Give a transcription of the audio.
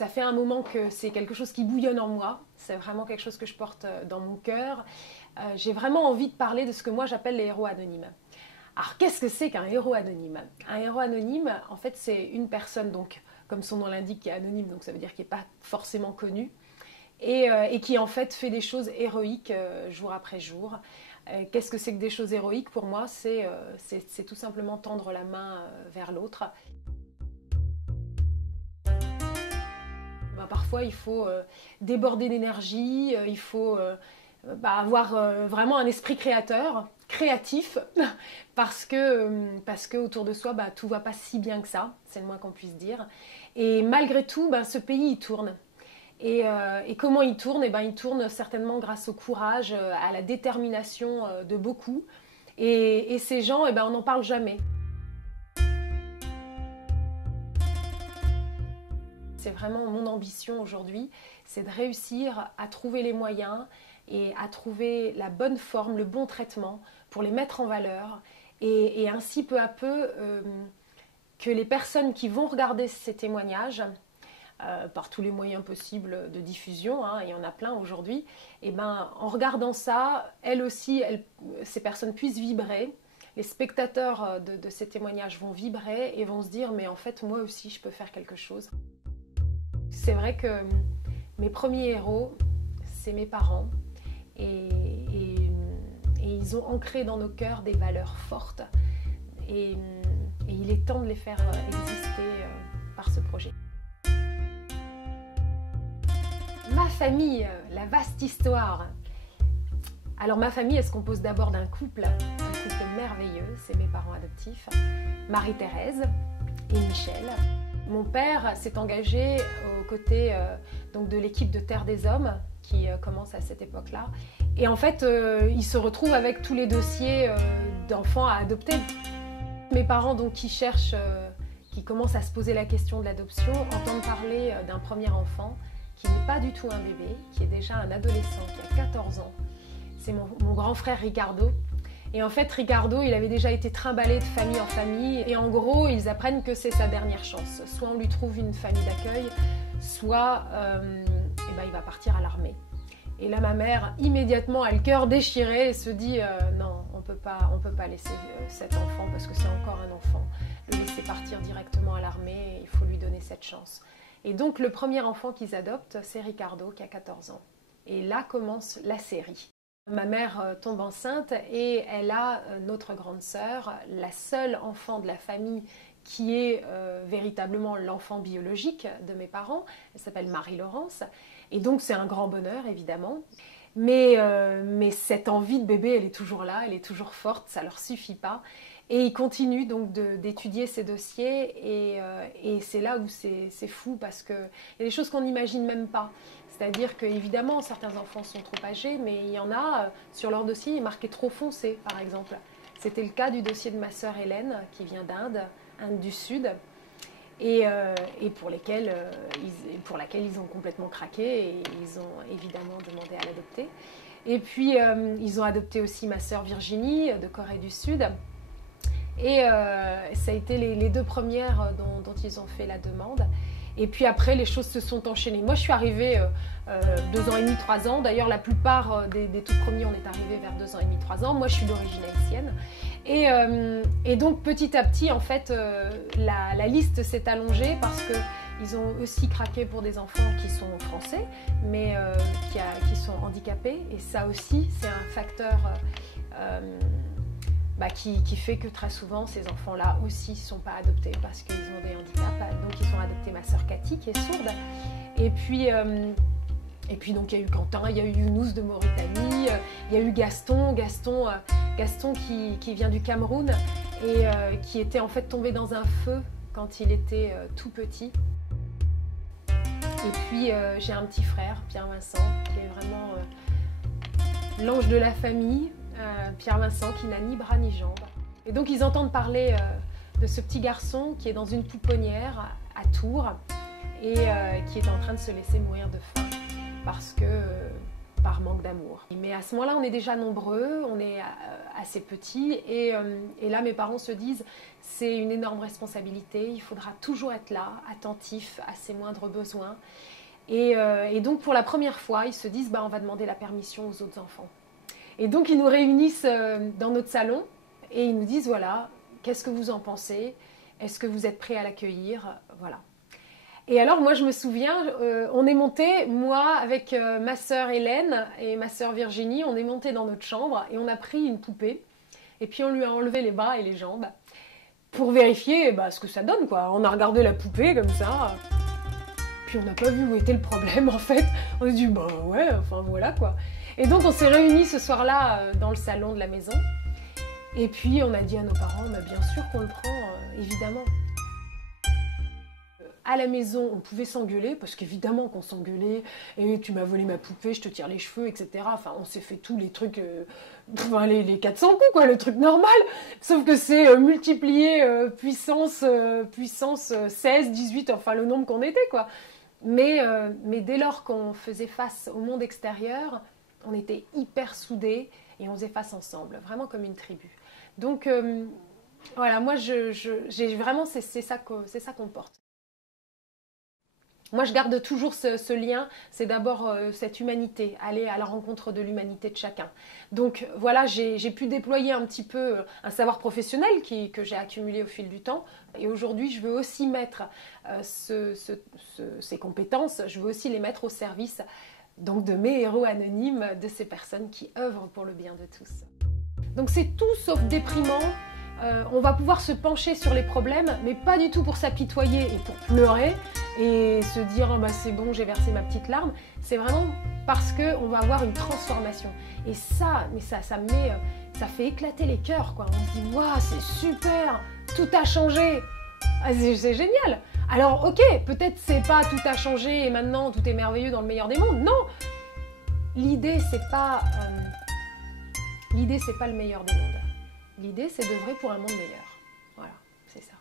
Ça fait un moment que c'est quelque chose qui bouillonne en moi. C'est vraiment quelque chose que je porte dans mon cœur. J'ai vraiment envie de parler de ce que moi j'appelle les héros anonymes. Alors, qu'est-ce que c'est qu'un héros anonyme? Un héros anonyme, en fait, c'est une personne, donc, comme son nom l'indique, qui est anonyme, donc ça veut dire qu'il n'est pas forcément connu, et qui, en fait, fait des choses héroïques jour après jour. Qu'est-ce que c'est que des choses héroïques? Pour moi, c'est tout simplement tendre la main vers l'autre. Parfois, il faut déborder d'énergie, il faut avoir vraiment un esprit créatif, parce que autour de soi, tout ne va pas si bien que ça, c'est le moins qu'on puisse dire. Et malgré tout, ce pays, il tourne. Et comment il tourne? Il tourne certainement grâce au courage, à la détermination de beaucoup. Et ces gens, on n'en parle jamais. C'est vraiment mon ambition aujourd'hui, c'est de réussir à trouver les moyens et à trouver la bonne forme, le bon traitement pour les mettre en valeur et ainsi peu à peu que les personnes qui vont regarder ces témoignages par tous les moyens possibles de diffusion, il y en a plein aujourd'hui, en regardant ça, elles aussi, ces personnes puissent vibrer. Les spectateurs de ces témoignages vont vibrer et vont se dire mais en fait moi aussi je peux faire quelque chose. C'est vrai que mes premiers héros, c'est mes parents et ils ont ancré dans nos cœurs des valeurs fortes et il est temps de les faire exister par ce projet. Ma famille, la vaste histoire. Alors ma famille, elle se compose d'abord d'un couple merveilleux, c'est mes parents adoptifs, Marie-Thérèse et Michel. Mon père s'est engagé aux côtés de l'équipe de Terre des Hommes qui commence à cette époque-là. Et en fait, il se retrouve avec tous les dossiers d'enfants à adopter. Mes parents donc, qui commencent à se poser la question de l'adoption, entendent parler d'un premier enfant qui n'est pas du tout un bébé, qui est déjà un adolescent, qui a 14 ans. C'est mon grand frère Ricardo. Et en fait, Ricardo, il avait déjà été trimballé de famille en famille. Et en gros, ils apprennent que c'est sa dernière chance. Soit on lui trouve une famille d'accueil, soit il va partir à l'armée. Et là, ma mère, immédiatement, a le cœur déchiré et se dit non, on peut pas laisser cet enfant parce que c'est encore un enfant. Le laisser partir directement à l'armée, il faut lui donner cette chance. Et donc, le premier enfant qu'ils adoptent, c'est Ricardo, qui a 14 ans. Et là commence la série. Ma mère tombe enceinte et elle a notre grande sœur, la seule enfant de la famille qui est véritablement l'enfant biologique de mes parents. Elle s'appelle Marie-Laurence. Et donc c'est un grand bonheur évidemment. Mais cette envie de bébé, elle est toujours là, elle est toujours forte, ça ne leur suffit pas. Et ils continuent donc d'étudier ces dossiers et c'est là où c'est fou parce qu'il y a des choses qu'on n'imagine même pas. C'est-à-dire qu'évidemment, certains enfants sont trop âgés, mais il y en a, sur leur dossier, il est marqué trop foncé, par exemple. C'était le cas du dossier de ma sœur Hélène, qui vient d'Inde, Inde du Sud, et pour laquelle ils ont complètement craqué, et ils ont évidemment demandé à l'adopter. Et puis, ils ont adopté aussi ma sœur Virginie, de Corée du Sud, et ça a été les deux premières dont ils ont fait la demande. Et puis après, les choses se sont enchaînées. Moi, je suis arrivée 2 ans et demi, 3 ans. D'ailleurs, la plupart des tout premiers, on est arrivés vers 2 ans et demi, 3 ans. Moi, je suis d'origine haïtienne. Et donc, petit à petit, en fait, la liste s'est allongée parce qu'ils ont aussi craqué pour des enfants qui sont français, mais qui sont handicapés. Et ça aussi, c'est un facteur qui fait que très souvent ces enfants-là aussi ne sont pas adoptés parce qu'ils ont des handicaps. Donc ils ont adopté ma sœur Cathy qui est sourde. Et puis donc il y a eu Quentin, il y a eu Younous de Mauritanie, il y a eu Gaston qui vient du Cameroun et qui était en fait tombé dans un feu quand il était tout petit. Et puis j'ai un petit frère, Pierre-Vincent, qui est vraiment l'ange de la famille. Pierre-Vincent qui n'a ni bras ni jambes. Et donc ils entendent parler de ce petit garçon qui est dans une pouponnière à Tours et qui est en train de se laisser mourir de faim parce par manque d'amour. Mais à ce moment-là, on est déjà nombreux, on est assez petits, et là, mes parents se disent, c'est une énorme responsabilité, il faudra toujours être là, attentif à ses moindres besoins. Et donc, pour la première fois, ils se disent, on va demander la permission aux autres enfants. Et donc, ils nous réunissent dans notre salon, et ils nous disent, voilà, qu'est-ce que vous en pensez? Est-ce que vous êtes prêts à l'accueillir? Voilà. Et alors, moi, je me souviens, on est monté, moi, avec ma sœur Hélène et ma sœur Virginie, on est monté dans notre chambre et on a pris une poupée. Et puis, on lui a enlevé les bras et les jambes pour vérifier ce que ça donne, quoi. On a regardé la poupée comme ça. Puis, on n'a pas vu où était le problème, en fait. On s'est dit, ouais, enfin, voilà, quoi. Et donc, on s'est réunis ce soir-là dans le salon de la maison. Et puis, on a dit à nos parents, bien sûr qu'on le prend, évidemment. À la maison, on pouvait s'engueuler, parce qu'évidemment qu'on s'engueulait, et tu m'as volé ma poupée, je te tire les cheveux, etc. Enfin, on s'est fait tous les trucs, les 400 coups, quoi, le truc normal, sauf que c'est multiplié puissance 16, 18, enfin le nombre qu'on était, quoi. Mais dès lors qu'on faisait face au monde extérieur, on était hyper soudés, et on faisait face ensemble, vraiment comme une tribu. Donc, voilà, moi, j'ai vraiment, c'est ça qu'on porte. Moi, je garde toujours ce lien, c'est d'abord cette humanité, aller à la rencontre de l'humanité de chacun. Donc voilà, j'ai pu déployer un petit peu un savoir professionnel que j'ai accumulé au fil du temps. Et aujourd'hui, je veux aussi mettre ces compétences, je veux aussi les mettre au service donc, de mes héros anonymes, de ces personnes qui œuvrent pour le bien de tous. Donc c'est tout sauf déprimant. On va pouvoir se pencher sur les problèmes, mais pas du tout pour s'apitoyer et pour pleurer et se dire c'est bon, j'ai versé ma petite larme. C'est vraiment parce qu'on va avoir une transformation. Et ça fait éclater les cœurs, quoi. On se dit waouh, c'est super, tout a changé. C'est génial. Alors ok, peut-être c'est pas tout a changé et maintenant tout est merveilleux dans le meilleur des mondes. Non, l'idée c'est pas le meilleur des mondes. L'idée, c'est d'œuvrer pour un monde meilleur. Voilà, c'est ça.